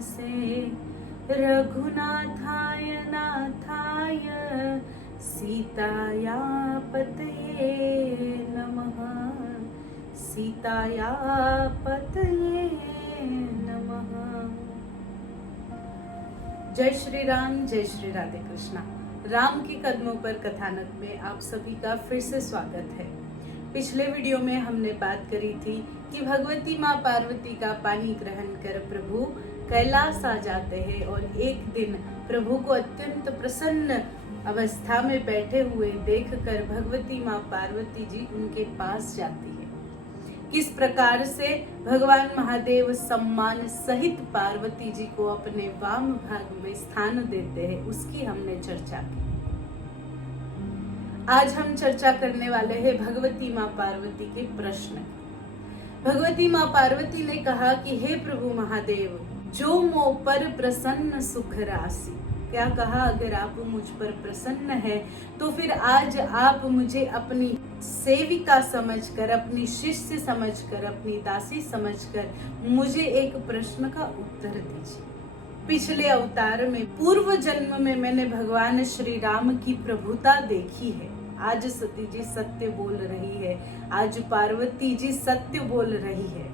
से रघुनाथाय नाथाय सीताया पतये नमः, सीताया पतये नमः। जय श्री राम, जय श्री राधे कृष्णा। राम के कदमों पर कथानक में आप सभी का फिर से स्वागत है। पिछले वीडियो में हमने बात करी थी कि भगवती माँ पार्वती का पानी ग्रहण कर प्रभु कैलाश आ जाते हैं और एक दिन प्रभु को अत्यंत प्रसन्न अवस्था में बैठे हुए देखकर भगवती माँ पार्वती जी उनके पास जाती है। किस प्रकार से भगवान महादेव सम्मान सहित पार्वती जी को अपने वाम भाग में स्थान देते हैं, उसकी हमने चर्चा की। आज हम चर्चा करने वाले हैं भगवती माँ पार्वती के प्रश्न। भगवती माँ पार्वती ने कहा कि हे प्रभु महादेव, जो मो पर प्रसन्न सुख राशि। क्या कहा? अगर आप मुझ पर प्रसन्न है तो फिर आज आप मुझे अपनी सेविका समझकर, अपनी शिष्य समझकर, अपनी दासी समझकर मुझे एक प्रश्न का उत्तर दीजिए। पिछले अवतार में, पूर्व जन्म में मैंने भगवान श्री राम की प्रभुता देखी है। आज सती जी सत्य बोल रही है, आज पार्वती जी सत्य बोल रही है।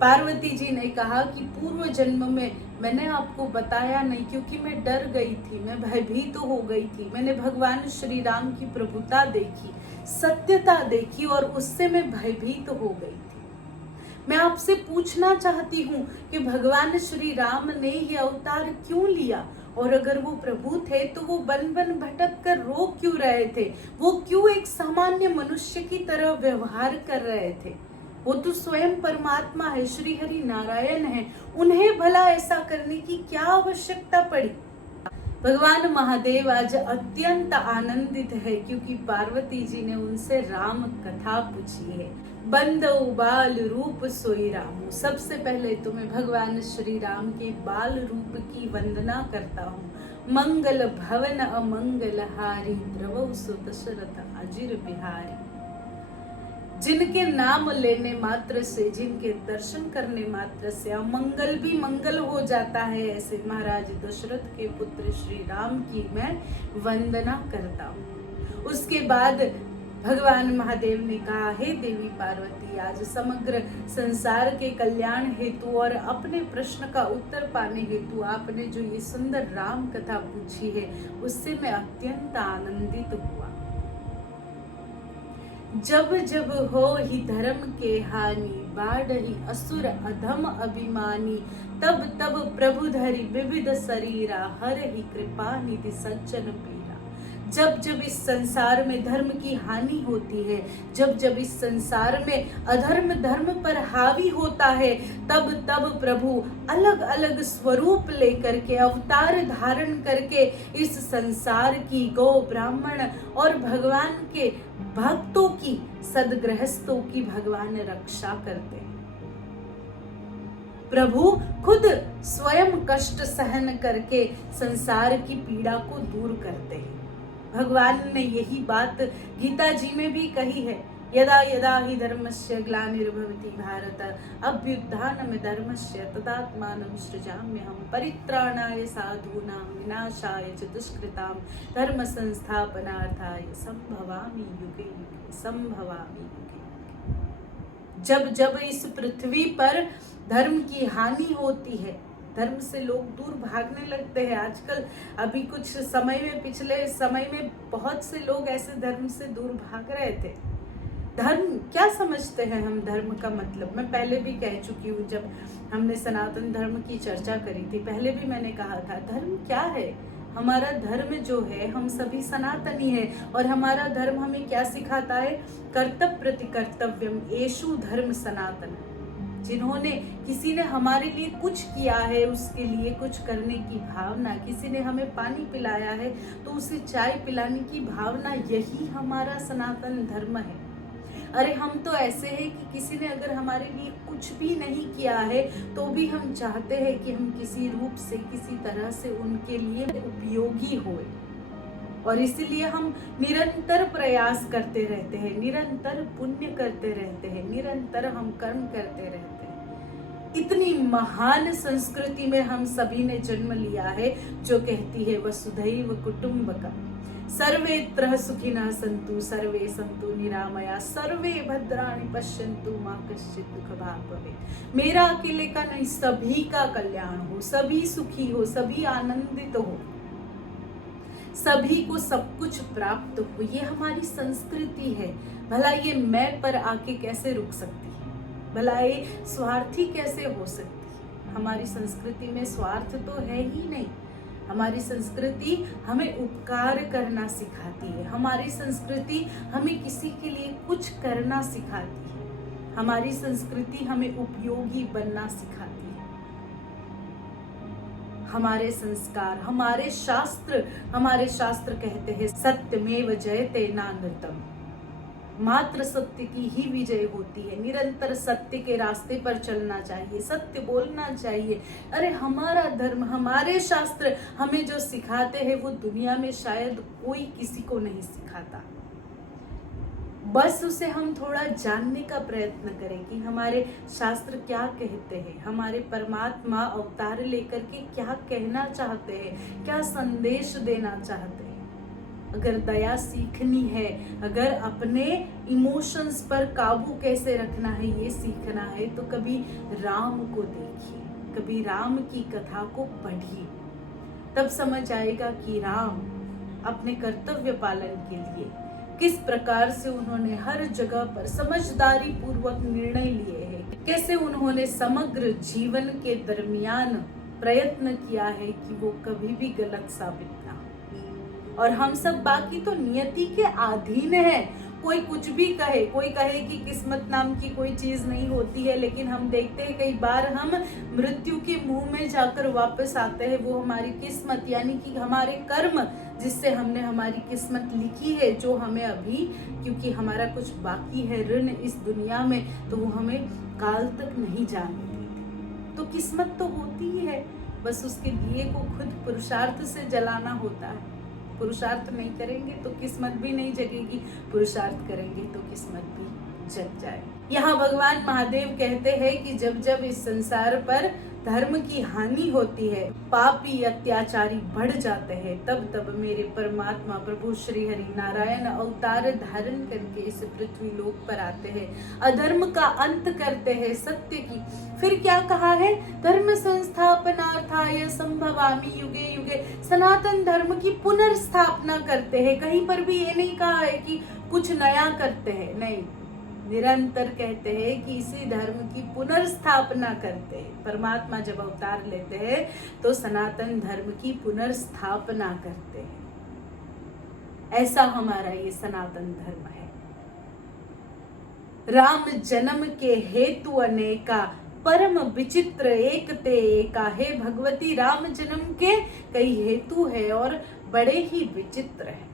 पार्वती जी ने कहा कि पूर्व जन्म में मैंने आपको बताया नहीं क्योंकि मैं डर गई थी, मैं भयभीत हो गई थी। मैंने भगवान श्री राम की प्रभुता देखी, सत्यता देखी और उससे मैं भयभीत हो गई थी। मैं आपसे पूछना चाहती हूँ कि भगवान श्री राम ने ये अवतार क्यों लिया, और अगर वो प्रभु थे तो वो बन बन भटक कर रो क्यों रहे थे? वो क्यों एक सामान्य मनुष्य की तरह व्यवहार कर रहे थे? वो तो स्वयं परमात्मा है, श्री हरि नारायण है। उन्हें भला ऐसा करने की क्या आवश्यकता पड़ी? भगवान महादेव आज अत्यंत आनंदित है क्योंकि पार्वती जी ने उनसे राम कथा पूछी है। बंदौ बाल रूप सोई रामू। सबसे पहले तो मैं भगवान श्री राम के बाल रूप की वंदना करता हूँ। मंगल भवन अमंगल हारी, द्रवौ सुत दशरथ अजिर बिहारी। जिनके नाम लेने मात्र से, जिनके दर्शन करने मात्र से अमंगल भी मंगल हो जाता है, ऐसे महाराज दशरथ के पुत्र श्री राम की मैं वंदना करता हूँ। उसके बाद भगवान महादेव ने कहा, हे देवी पार्वती, आज समग्र संसार के कल्याण हेतु और अपने प्रश्न का उत्तर पाने हेतु आपने जो ये सुंदर राम कथा पूछी है, उससे मैं अत्यंत आनंदित हुआ। जब जब हो ही धर्म के हानि, बाढ़ही असुर अधम अभिमानी, तब तब प्रभु धरि विविध शरीरा, हर ही कृपा निधि सज्जन पीरा। जब जब इस संसार में धर्म की हानि होती है, जब जब इस संसार में अधर्म धर्म पर हावी होता है, तब तब प्रभु अलग अलग स्वरूप लेकर के, अवतार धारण करके इस संसार की गौ ब्राह्मण और भगवान के भक्तों की, सदगृहस्थों की भगवान रक्षा करते हैं। प्रभु खुद स्वयं कष्ट सहन करके संसार की पीड़ा को दूर करते हैं। भगवान ने यही बात गीता जी में भी कही है, यदा यदा हि धर्मस्य ग्लानिर्भवति भारत, अभ्युत्थानं धर्मस्य तदात्मानं सृजाम्यहं, परित्राणाय साधूनां विनाशाय च दुष्कृतां, धर्म संस्थापनार्थाय संभवामि युगे युगे, संभवामि युगे। जब जब इस पृथ्वी पर धर्म की हानि होती है, धर्म से लोग दूर भागने लगते हैं। आजकल अभी कुछ समय में, पिछले समय में बहुत से लोग ऐसे धर्म से दूर भाग रहे थे। धर्म क्या समझते हैं हम? धर्म का मतलब मैं पहले भी कह चुकी हूँ, जब हमने सनातन धर्म की चर्चा करी थी, पहले भी मैंने कहा था धर्म क्या है। हमारा धर्म जो है, हम सभी सनातनी है और हमारा धर्म हमें क्या सिखाता है? कर्तव्य प्रति कर्तव्यम एषु धर्म सनातन। जिन्होंने, किसी ने हमारे लिए कुछ किया है, उसके लिए कुछ करने की भावना, किसी ने हमें पानी पिलाया है तो उसे चाय पिलाने की भावना, यही हमारा सनातन धर्म है। अरे हम तो ऐसे हैं कि किसी ने अगर हमारे लिए कुछ भी नहीं किया है तो भी हम चाहते हैं कि हम किसी रूप से, किसी तरह से उनके लिए उपयोगी होए, और इसलिए हम निरंतर प्रयास करते रहते हैं, निरंतर पुण्य करते रहते हैं, निरंतर हम कर्म करते रहते हैं। इतनी महान संस्कृति में हम सभी ने जन्म लिया है जो कहती है वसुधैव कुटुंबकम, सर्वेत्र सुखिनः सन्तु, सर्वे सन्तु निरामया, सर्वे भद्राणि पश्यन्तु मा कश्चित् दुःखभाग् भवेत्। मेरा अकेले का नहीं, सभी का कल्याण हो, सभी सुखी हो, सभी आनंदित हो, सभी को सब कुछ प्राप्त हो। ये हमारी संस्कृति है। भला ये मैं पर आके कैसे रुक सकती है? भला ये स्वार्थी कैसे हो सकती है? हमारी संस्कृति में स्वार्थ तो है ही नहीं। हमारी संस्कृति हमें उपकार करना सिखाती है। हमारी संस्कृति हमें किसी के लिए कुछ करना सिखाती है। हमारी संस्कृति हमें उपयोगी बनना सिखाती है। हमारे संस्कार, हमारे शास्त्र कहते हैं सत्यमेव जयते नानृतम, मात्र सत्य की ही विजय होती है। निरंतर सत्य के रास्ते पर चलना चाहिए, सत्य बोलना चाहिए। अरे हमारा धर्म, हमारे शास्त्र हमें जो सिखाते हैं वो दुनिया में शायद कोई किसी को नहीं सिखाता। बस उसे हम थोड़ा जानने का प्रयत्न करें कि हमारे शास्त्र क्या कहते हैं, हमारे परमात्मा अवतार लेकर के क्या कहना चाहते हैं, क्या संदेश देना चाहते हैं। अगर दया सीखनी है, अगर अपने इमोशंस पर काबू कैसे रखना है ये सीखना है, तो कभी राम को देखिए, कभी राम की कथा को पढ़िए, तब समझ आएगा कि राम अपने कर्तव्य पालन के लिए किस प्रकार से उन्होंने हर जगह पर समझदारी पूर्वक निर्णय लिए हैं, कैसे उन्होंने समग्र जीवन के दरमियान प्रयत्न किया है कि वो कभी भी गलत साबित ना हो। और हम सब बाकी तो नियति के अधीन हैं। कोई कुछ भी कहे, कोई कहे कि किस्मत नाम की कोई चीज नहीं होती है, लेकिन हम देखते हैं कई बार हम मृत्यु के मुंह में जाकर वापस आते हैं। वो हमारी किस्मत यानी कि हमारे कर्म, जिससे हमने हमारी किस्मत लिखी है, जो हमें अभी, क्योंकि हमारा कुछ बाकी है ऋण इस दुनिया में, तो वो हमें काल तक नहीं जाने देते। तो किस्मत तो होती ही है, बस उसके दिए को खुद पुरुषार्थ से जलाना होता है। पुरुषार्थ नहीं करेंगे तो किस्मत भी नहीं जगेगी, पुरुषार्थ करेंगे तो किस्मत भी जग जाएगी। यहाँ भगवान महादेव कहते हैं कि जब जब इस संसार पर धर्म की हानि होती है, पापी अत्याचारी बढ़ जाते हैं, तब तब मेरे परमात्मा प्रभु श्री हरि नारायण अवतार धारण करके इस पृथ्वी लोक पर आते हैं, अधर्म का अंत करते हैं, सत्य की। फिर क्या कहा है? धर्म संस्थापनार्थाय संभवामि युगे युगे, सनातन धर्म की पुनर्स्थापना करते हैं। कहीं पर भी ये नहीं कहा है कि कुछ नया करते हैं, नहीं, निरंतर कहते हैं कि इसी धर्म की पुनर्स्थापना करते हैं। परमात्मा जब अवतार लेते हैं तो सनातन धर्म की पुनर्स्थापना करते हैं। ऐसा हमारा ये सनातन धर्म है। राम जन्म के हेतु अनेका, परम विचित्र एक ते एका। हे भगवती, राम जन्म के कई हेतु है और बड़े ही विचित्र है।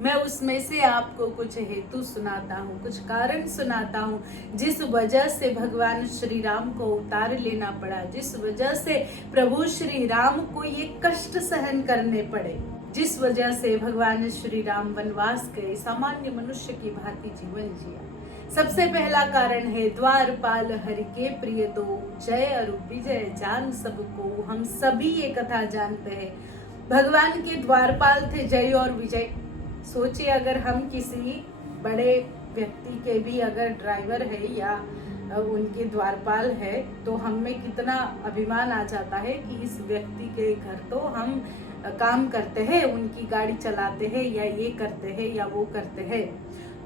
मैं उसमें से आपको कुछ हेतु सुनाता हूँ, कुछ कारण सुनाता हूँ, जिस वजह से भगवान श्री राम को अवतार लेना पड़ा, जिस वजह से प्रभु श्री राम को ये कष्ट सहन करने पड़े, जिस वजह से भगवान श्री राम वनवास गए, सामान्य मनुष्य की भांति जीवन जिया। सबसे पहला कारण है द्वारपाल हरि के प्रिय दो, जय अरु विजय जान सबको। हम सभी ये कथा जानते हैं, भगवान के द्वारपाल थे जय और विजय। सोचिए अगर हम किसी बड़े व्यक्ति के भी अगर ड्राइवर है या उनके द्वारपाल है, तो हम में कितना अभिमान आ जाता है कि इस व्यक्ति के घर तो हम काम करते हैं, उनकी गाड़ी चलाते हैं या ये करते हैं या वो करते हैं।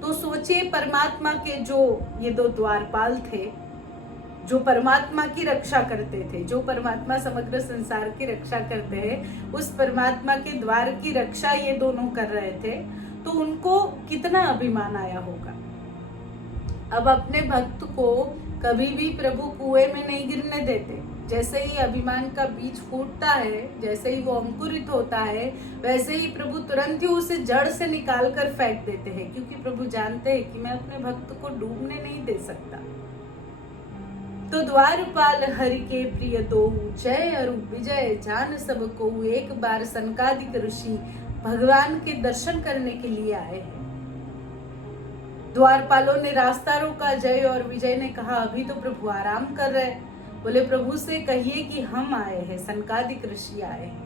तो सोचिए परमात्मा के जो ये दो द्वारपाल थे, जो परमात्मा की रक्षा करते थे, जो परमात्मा समग्र संसार की रक्षा करते हैं, उस परमात्मा के द्वार की रक्षा ये दोनों कर रहे थे, तो उनको कितना अभिमान आया होगा। अब अपने भक्त को कभी भी प्रभु कुएं में नहीं गिरने देते। जैसे ही अभिमान का बीज फूटता है, जैसे ही वो अंकुरित होता है, वैसे ही प्रभु तुरंत ही उसे जड़ से निकाल कर फेंक देते हैं, क्योंकि प्रभु जानते हैं कि मैं अपने भक्त को डूबने नहीं दे सकता। तो द्वारपाल हरि के प्रिय दो, जय अरु विजय जान सबको। एक बार सनकादिक ऋषि भगवान के दर्शन करने के लिए आए हैं। द्वारपालों ने रास्ता रोका। जय और विजय ने कहा अभी तो प्रभु आराम कर रहे हैं। बोले प्रभु से कहिए कि हम आए हैं, सनकादिक ऋषि आए हैं।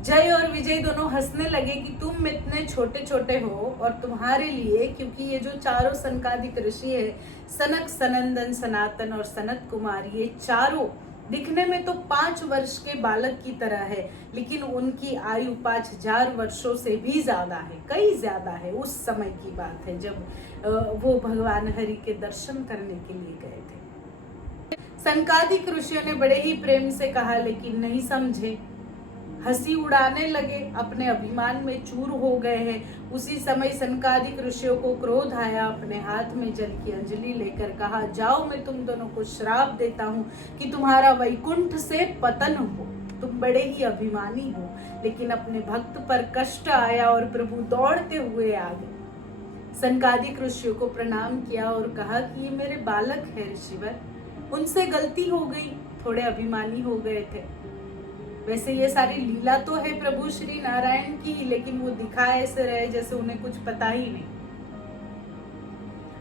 जय और विजय दोनों हंसने लगे कि तुम इतने छोटे छोटे हो और तुम्हारे लिए, क्योंकि ये जो चारों सनकादिक ऋषि है, सनक, सनंदन, सनातन और सनत कुमार, ये चारों दिखने में तो 5 वर्ष के बालक की तरह है, लेकिन उनकी आयु 5000 वर्षों से भी ज्यादा है, कई ज्यादा है। उस समय की बात है जब वो भगवान हरि के दर्शन करने के लिए गए थे। सनकादिक ऋषियों ने बड़े ही प्रेम से कहा, लेकिन नहीं समझे, हंसी उड़ाने लगे, अपने अभिमान में चूर हो गए हैं। उसी समय सनकादिक ऋषियों को क्रोध आया, अपने हाथ में जल की अंजलि लेकर कहा, जाओ मैं तुम दोनों को श्राप देता हूँ कि तुम्हारा वैकुंठ से पतन हो। तुम बड़े ही अभिमानी हो। लेकिन अपने भक्त पर कष्ट आया और प्रभु दौड़ते हुए आ गए। सनकादिक ऋषियों को प्रणाम किया और कहा कि ये मेरे बालक है ऋषिवर, उनसे गलती हो गई, थोड़े अभिमानी हो गए थे। वैसे ये सारी लीला तो है प्रभु श्री नारायण की, लेकिन वो दिखाए ऐसे रहे जैसे उन्हें कुछ पता ही नहीं।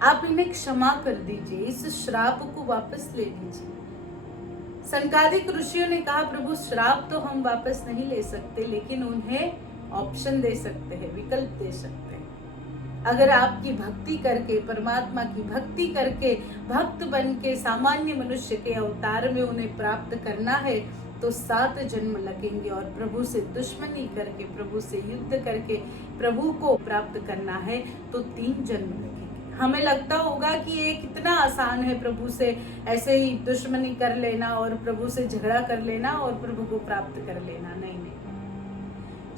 आप इन्हें क्षमा कर दीजिए, इस श्राप को वापस ले लीजिए। सनकादिक ऋषियों ने कहा, प्रभु श्राप तो हम वापस नहीं ले सकते, लेकिन उन्हें ऑप्शन दे सकते हैं, विकल्प दे सकते हैं। अगर आपकी भक्ति करके, परमात्मा की भक्ति करके, भक्त बन के सामान्य मनुष्य के अवतार में उन्हें प्राप्त करना है तो 7 जन्म लगेंगे, और प्रभु से दुश्मनी करके, प्रभु से युद्ध करके प्रभु को प्राप्त करना है तो 3 जन्म लगेंगे। हमें लगता होगा कि ये कितना आसान है प्रभु से ऐसे ही दुश्मनी कर लेना और प्रभु से झगड़ा कर लेना और प्रभु को प्राप्त कर लेना। नहीं नहीं,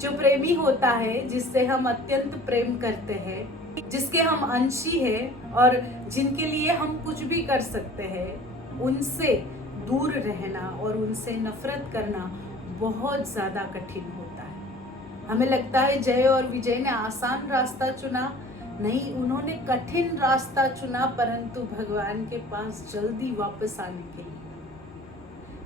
जो प्रेमी होता है, जिससे हम अत्यंत प्रेम करते हैं, जिसके हम अंशी हैं और जिनके लिए हम कुछ भी कर सकते हैं, उनसे दूर रहना और उनसे नफरत करना बहुत ज्यादा कठिन होता है। हमें लगता है जय और विजय ने आसान रास्ता चुना, नहीं, उन्होंने कठिन रास्ता चुना, परंतु भगवान के पास जल्दी वापस आने के लिए।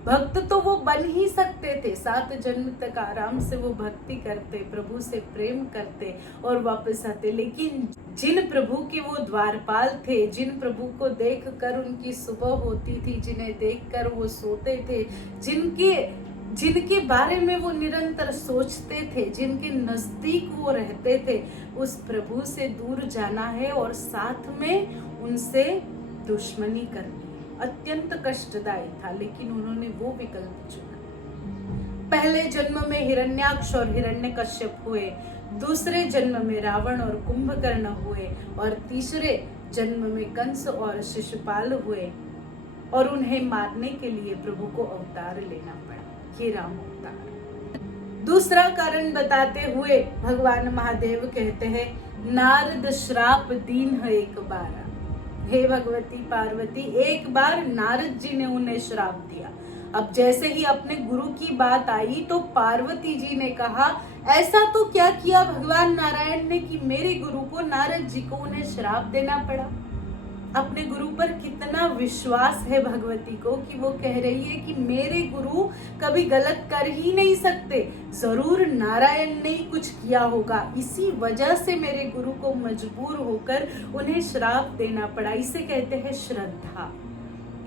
भक्त तो वो बन ही सकते थे, 7 जन्म तक आराम से वो भक्ति करते, प्रभु से प्रेम करते और वापस आते। लेकिन जिन प्रभु के वो द्वारपाल थे, जिन प्रभु को देखकर उनकी सुबह होती थी, जिन्हें देखकर वो सोते थे, जिनके बारे में वो निरंतर सोचते थे, जिनके नजदीक वो रहते थे, उस प्रभु से दूर जाना है और साथ में उनसे दुश्मनी करनी। अत्यंत कष्टदायी था, लेकिन उन्होंने वो विकल्प चुना। पहले जन्म में हिरण्याक्ष और हिरण्यकश्यप हुए, दूसरे जन्म में रावण और कुंभकर्ण हुए, और तीसरे जन्म में कंस और शिशुपाल हुए, और उन्हें मारने के लिए प्रभु को अवतार लेना पड़ा, ये राम अवतार। दूसरा कारण बताते हुए भगवान महादेव कहते हैं, नारद श्राप दीन है एक बार। हे भगवती पार्वती, एक बार नारद जी ने उन्हें श्राप दिया। अब जैसे ही अपने गुरु की बात आई तो पार्वती जी ने कहा, ऐसा तो क्या किया भगवान नारायण ने कि मेरे गुरु को, नारद जी को, उन्हें श्राप देना पड़ा। अपने गुरु पर कितना विश्वास है भगवती को कि वो कह रही है कि मेरे गुरु कभी गलत कर ही नहीं सकते, जरूर नारायण ने ही कुछ किया होगा, इसी वजह से मेरे गुरु को मजबूर होकर उन्हें श्राप देना पड़ा। इसे कहते हैं श्रद्धा,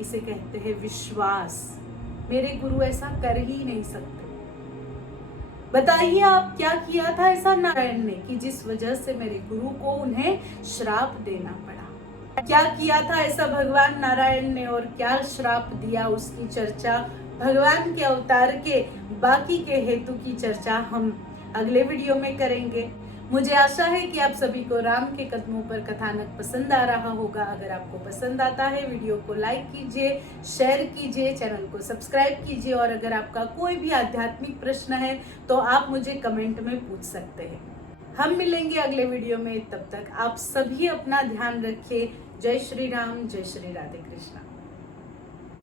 इसे कहते हैं विश्वास। मेरे गुरु ऐसा कर ही नहीं सकते। बताइए आप क्या किया था ऐसा नारायण ने कि जिस वजह से मेरे गुरु को उन्हें श्राप देना पड़ा। क्या किया था ऐसा भगवान नारायण ने और क्या श्राप दिया, उसकी चर्चा, भगवान के अवतार के बाकी के हेतु की चर्चा हम अगले वीडियो में करेंगे। मुझे आशा है कि आप सभी को राम के कदमों पर कथानक पसंद आ रहा होगा। अगर आपको पसंद आता है, वीडियो को लाइक कीजिए, शेयर कीजिए, चैनल को सब्सक्राइब कीजिए, और अगर आपका कोई भी आध्यात्मिक प्रश्न है तो आप मुझे कमेंट में पूछ सकते हैं। हम मिलेंगे अगले वीडियो में, तब तक आप सभी अपना ध्यान रखिए। जय श्री राम, जय श्री राधे कृष्णा।